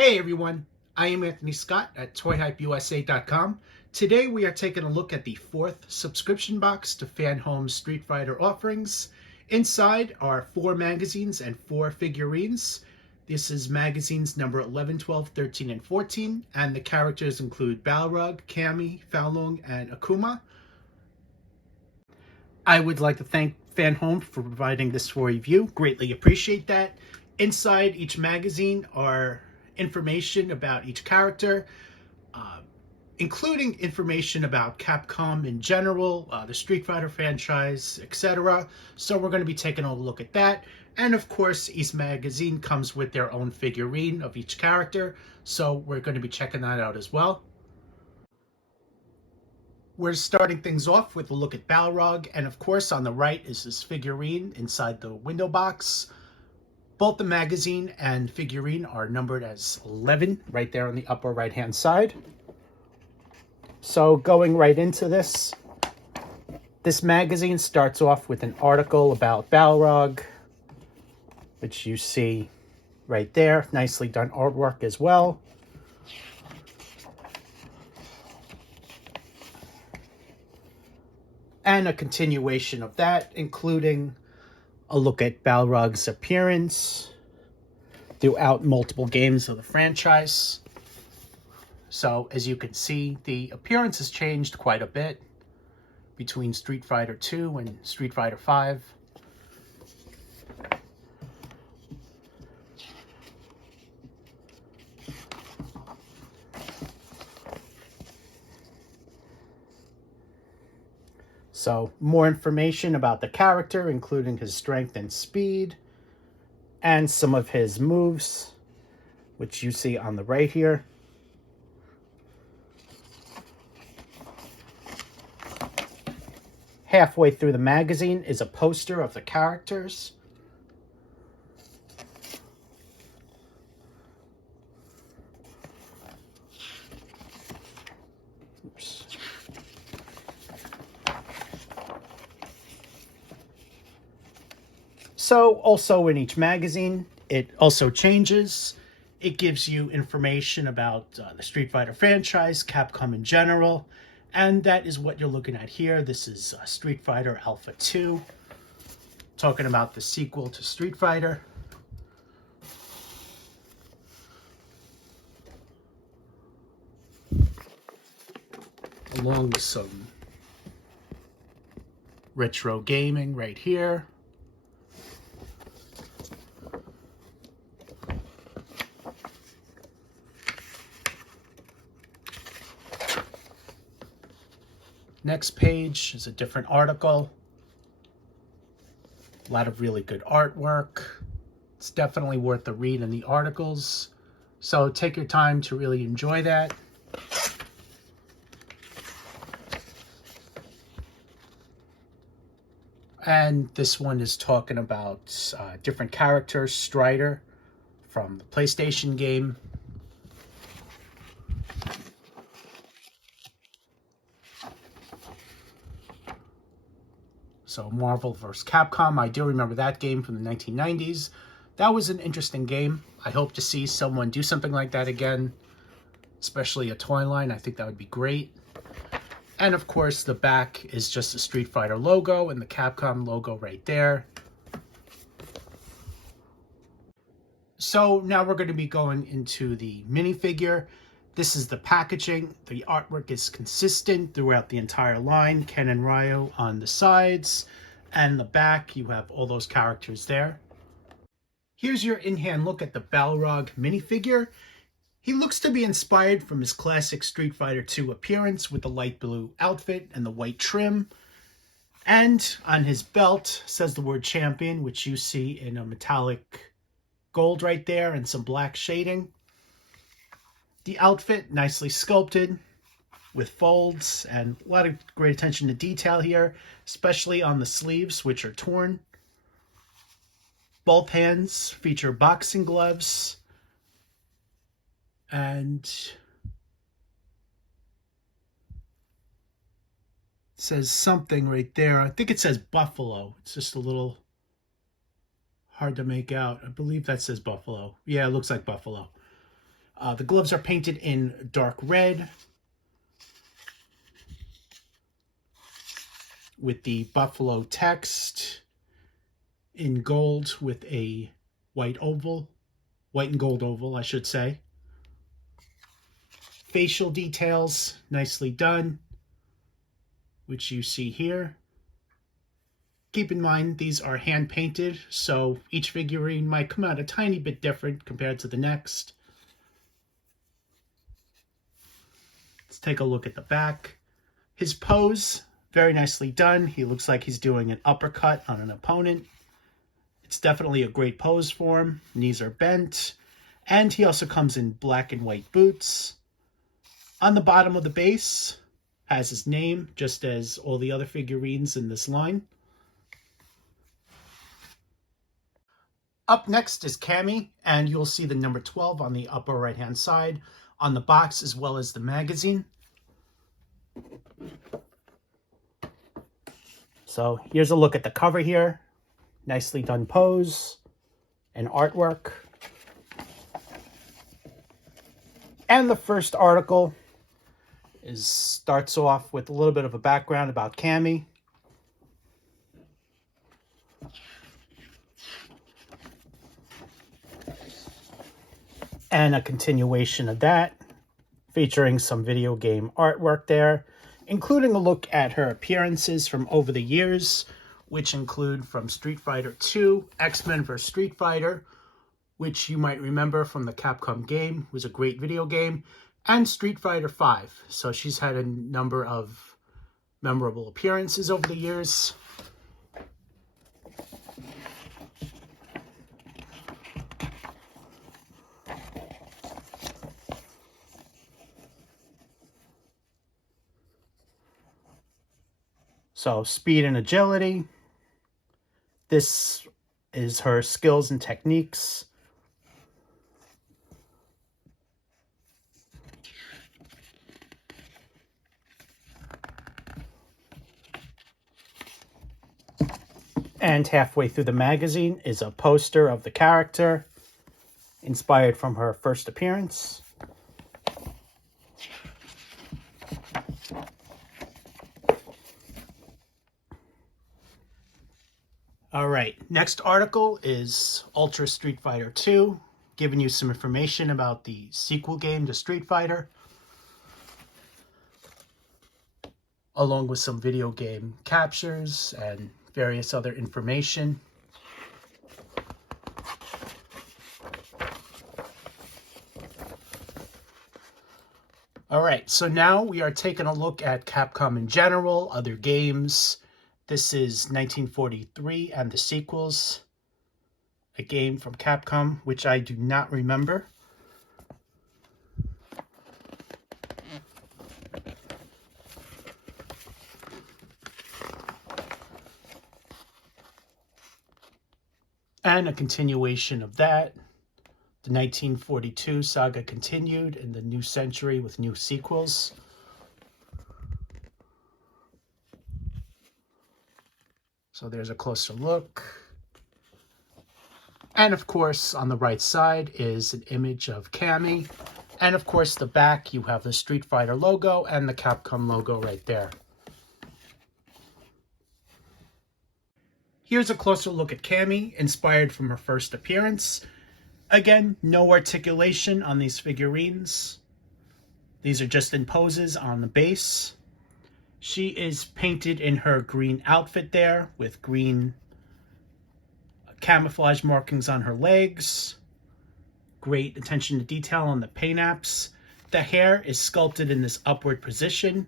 Hey everyone, I am Anthony Scott at ToyHypeUSA.com. Today we are taking a look at the fourth subscription box to FanHome Street Fighter offerings. Inside are 4 magazines and 4 figurines. This is magazines number 11, 12, 13, and 14, and the characters include Balrog, Cammy, Fei Long, and Akuma. I would like to thank FanHome for providing this for review. Greatly appreciate that. Inside each magazine are information about each character, including information about Capcom in general, the Street Fighter franchise, etc. So we're going to be taking a look at that. And of course, each magazine comes with their own figurine of each character, so we're going to be checking that out as well. We're starting things off with a look at Balrog, and of course on the right is this figurine inside the window box. Both the magazine and figurine are numbered as 11 right there on the upper right hand side. So going right into this magazine starts off with an article about Balrog, which you see right there. Nicely done artwork as well. And a continuation of that, including a look at Balrog's appearance throughout multiple games of the franchise. So, as you can see, the appearance has changed quite a bit between Street Fighter 2 and Street Fighter 5. So, more information about the character, including his strength and speed, and some of his moves, which you see on the right here. Halfway through the magazine is a poster of the characters. Oops. So also in each magazine, it also changes. It gives you information about the Street Fighter franchise, Capcom in general, and that is what you're looking at here. This is Street Fighter Alpha 2, talking about the sequel to Street Fighter. Along with some retro gaming right here. Next page is a different article. A lot of really good artwork. It's definitely worth the read in the articles. So take your time to really enjoy that. And this one is talking about different characters. Strider from the PlayStation game. So Marvel vs. Capcom, I do remember that game from the 1990s. That was an interesting game. I hope to see someone do something like that again, especially a toy line. I think that would be great. And of course, the back is just the Street Fighter logo and the Capcom logo right there. So now we're going to be going into the minifigure. This is the packaging. The artwork is consistent throughout the entire line. Ken and Ryo on the sides. And the back, you have all those characters there. Here's your in-hand look at the Balrog minifigure. He looks to be inspired from his classic Street Fighter 2 appearance with the light blue outfit and the white trim. And on his belt says the word champion, which you see in a metallic gold right there and some black shading. The outfit, nicely sculpted with folds and a lot of great attention to detail here, especially on the sleeves, which are torn. Both hands feature boxing gloves. And it says something right there. I think it says Buffalo. It's just a little hard to make out. I believe that says Buffalo. Yeah, it looks like Buffalo. The gloves are painted in dark red with the buffalo text in gold with a white and gold oval, I should say. Facial details, nicely done, which you see here. Keep in mind, these are hand painted, so each figurine might come out a tiny bit different compared to the next. Let's take a look at the back. His pose, very nicely done. He looks like he's doing an uppercut on an opponent. It's definitely a great pose for him. Knees are bent. And he also comes in black and white boots. On the bottom of the base has his name, just as all the other figurines in this line. Up next is Cammy, and you'll see the number 12 on the upper right-hand side on the box as well as the magazine. So here's a look at the cover here. Nicely done pose and artwork. And the first article starts off with a little bit of a background about Cammy. And a continuation of that, featuring some video game artwork there, including a look at her appearances from over the years, which include from Street Fighter 2, X-Men vs. Street Fighter, which you might remember from the Capcom game, was a great video game, and Street Fighter 5. So she's had a number of memorable appearances over the years. So speed and agility. This is her skills and techniques. And halfway through the magazine is a poster of the character, inspired from her first appearance. All right, next article is Ultra Street Fighter 2, giving you some information about the sequel game to Street Fighter, along with some video game captures and various other information. All right, so now we are taking a look at Capcom in general, other games. This is 1943 and the sequels, a game from Capcom, which I do not remember. And a continuation of that. The 1942 saga continued in the new century with new sequels. So there's a closer look. And of course, on the right side is an image of Cammy. And of course, the back, you have the Street Fighter logo and the Capcom logo right there. Here's a closer look at Cammy, inspired from her first appearance. Again, no articulation on these figurines. These are just in poses on the base. She is painted in her green outfit there with green camouflage markings on her legs. Great attention to detail on the paint apps. The hair is sculpted in this upward position,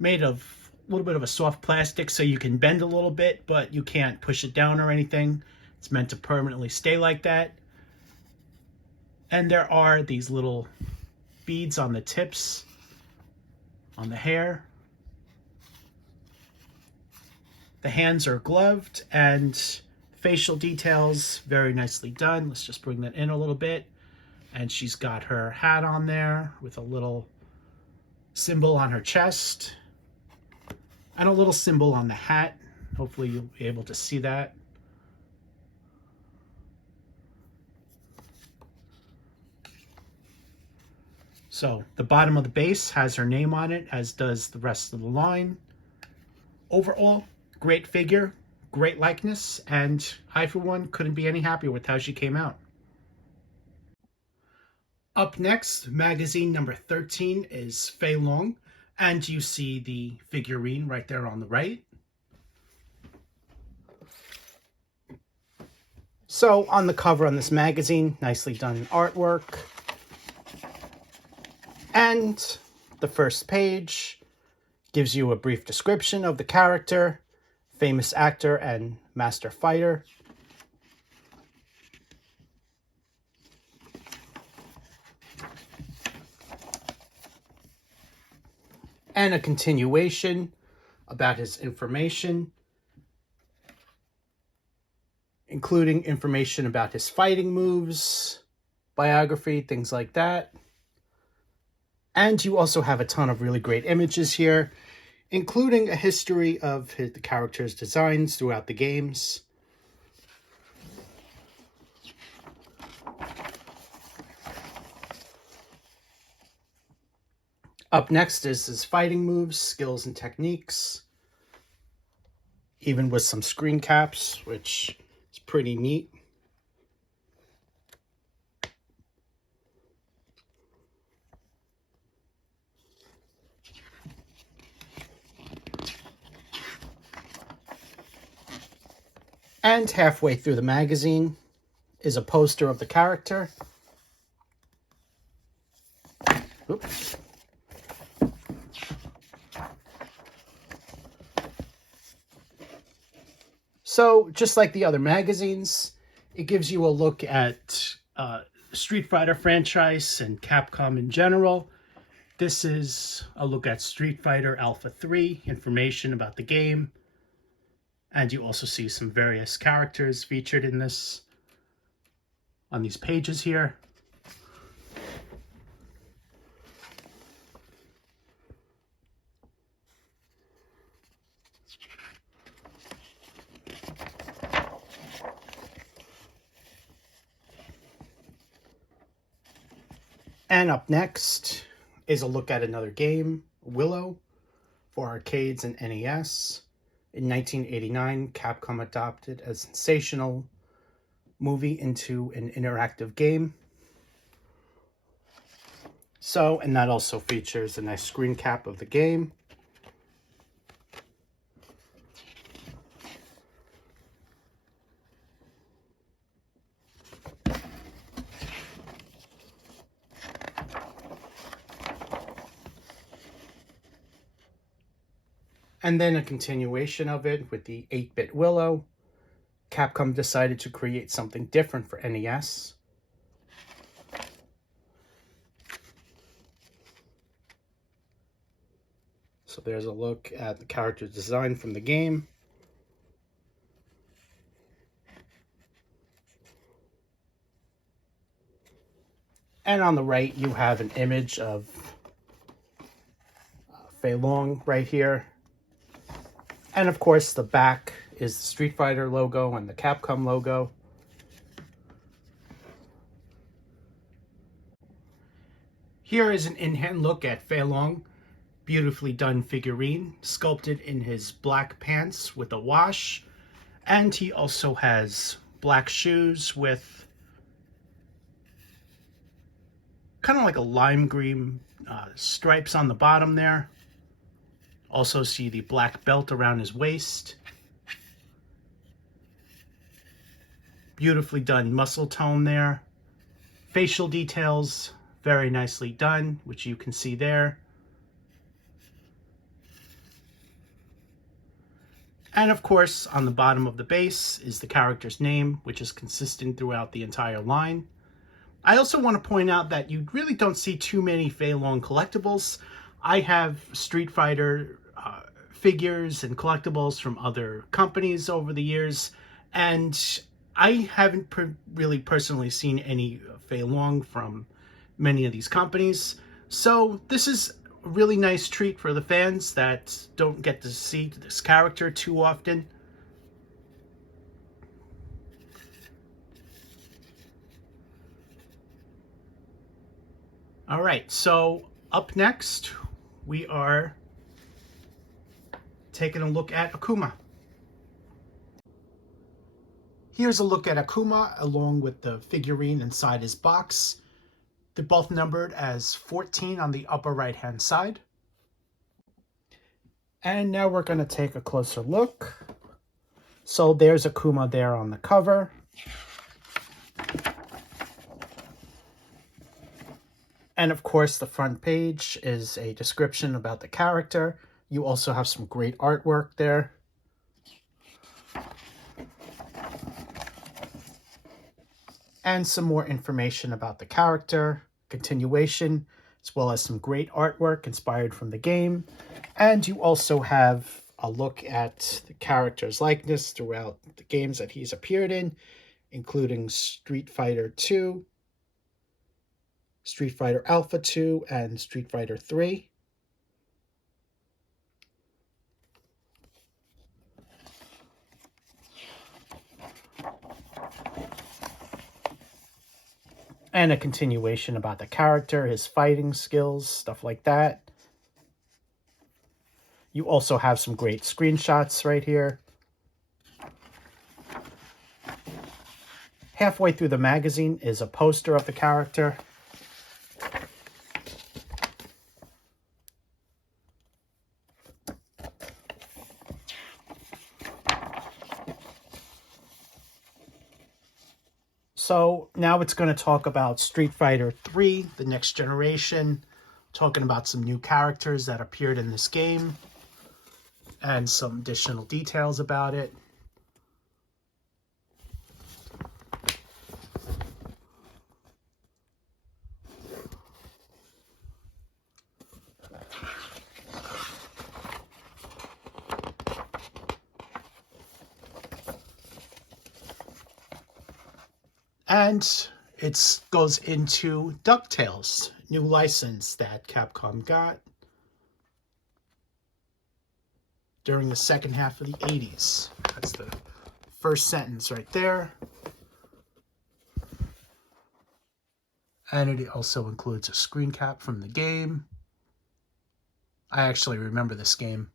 made of a little bit of a soft plastic so you can bend a little bit, but you can't push it down or anything. It's meant to permanently stay like that. And there are these little beads on the tips on the hair. The hands are gloved, and facial details, very nicely done. Let's just bring that in a little bit. And she's got her hat on there with a little symbol on her chest. And a little symbol on the hat. Hopefully you'll be able to see that. So the bottom of the base has her name on it, as does the rest of the line. Overall, great figure, great likeness, and I, for one, couldn't be any happier with how she came out. Up next, magazine number 13 is Fei Long, and you see the figurine right there on the right. So on the cover on this magazine, nicely done artwork. And the first page gives you a brief description of the character, famous actor and master fighter. And a continuation about his information, including information about his fighting moves, biography, things like that. And you also have a ton of really great images here, including a history of the character's designs throughout the games. Up next is his fighting moves, skills, and techniques, even with some screen caps, which is pretty neat. And halfway through the magazine is a poster of the character. Oops. So, just like the other magazines, it gives you a look at Street Fighter franchise and Capcom in general. This is a look at Street Fighter Alpha 3, information about the game. And you also see some various characters featured in this on these pages here. And up next is a look at another game, Willow, for arcades and NES. In 1989, Capcom adopted a sensational movie into an interactive game. So, and that also features a nice screen cap of the game. And then a continuation of it with the 8-bit Willow. Capcom decided to create something different for NES. So there's a look at the character design from the game. And on the right, you have an image of Fei Long right here. And of course, the back is the Street Fighter logo and the Capcom logo. Here is an in-hand look at Fei Long, beautifully done figurine, sculpted in his black pants with a wash. And he also has black shoes with kind of like a lime green stripes on the bottom there. Also see the black belt around his waist. Beautifully done muscle tone there. Facial details, very nicely done, which you can see there. And of course, on the bottom of the base is the character's name, which is consistent throughout the entire line. I also want to point out that you really don't see too many Fei Long collectibles. I have Street Fighter figures and collectibles from other companies over the years, and I haven't really personally seen any Fei Long from many of these companies. So this is a really nice treat for the fans that don't get to see this character too often. All right, so up next, we are taking a look at Akuma. Here's a look at Akuma along with the figurine inside his box. They're both numbered as 14 on the upper right hand side. And now we're going to take a closer look. So there's Akuma there on the cover. And of course, the front page is a description about the character. You also have some great artwork there. And some more information about the character, continuation, as well as some great artwork inspired from the game. And you also have a look at the character's likeness throughout the games that he's appeared in, including Street Fighter 2, Street Fighter Alpha 2, and Street Fighter 3. And a continuation about the character, his fighting skills, stuff like that. You also have some great screenshots right here. Halfway through the magazine is a poster of the character. So now it's going to talk about Street Fighter 3, the next generation, talking about some new characters that appeared in this game and some additional details about it. And it goes into DuckTales, new license that Capcom got during the second half of the 80s. That's the first sentence right there. And it also includes a screen cap from the game. I actually remember this game.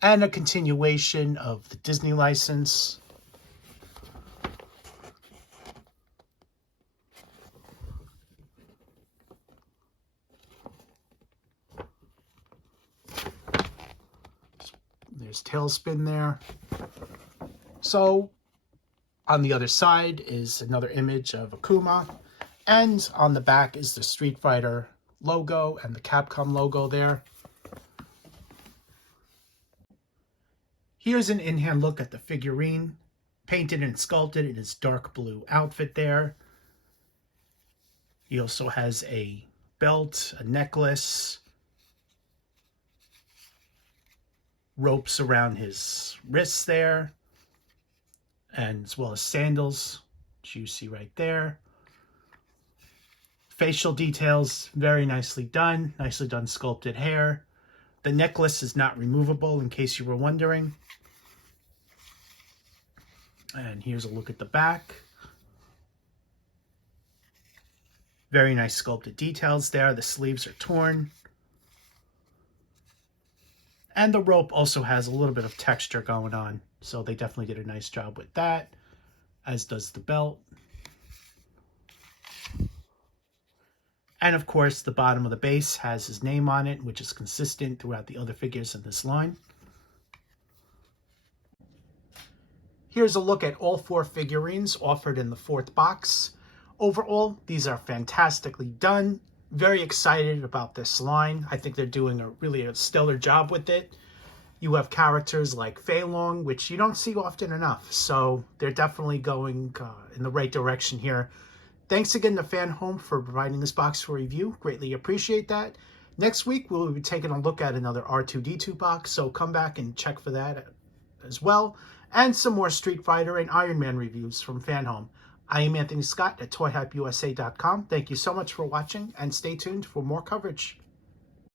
And a continuation of the Disney license. There's Tailspin there. So on the other side is another image of Akuma. And on the back is the Street Fighter logo and the Capcom logo there. Here's an in-hand look at the figurine, painted and sculpted in his dark blue outfit there. He also has a belt, a necklace, ropes around his wrists there, and as well as sandals, which you see right there. Facial details, very nicely done sculpted hair. The necklace is not removable, in case you were wondering. And here's a look at the back. Very nice sculpted details there. The sleeves are torn. And the rope also has a little bit of texture going on. So they definitely did a nice job with that, as does the belt. And of course, the bottom of the base has his name on it, which is consistent throughout the other figures in this line. Here's a look at all 4 figurines offered in the 4th box. Overall, these are fantastically done. Very excited about this line. I think they're doing a stellar job with it. You have characters like Fei Long, which you don't see often enough. So they're definitely going in the right direction here. Thanks again to FanHome for providing this box for review. Greatly appreciate that. Next week, we'll be taking a look at another R2-D2 box, so come back and check for that as well. And some more Street Fighter and Iron Man reviews from FanHome. I am Anthony Scott at ToyHypeUSA.com. Thank you so much for watching, and stay tuned for more coverage.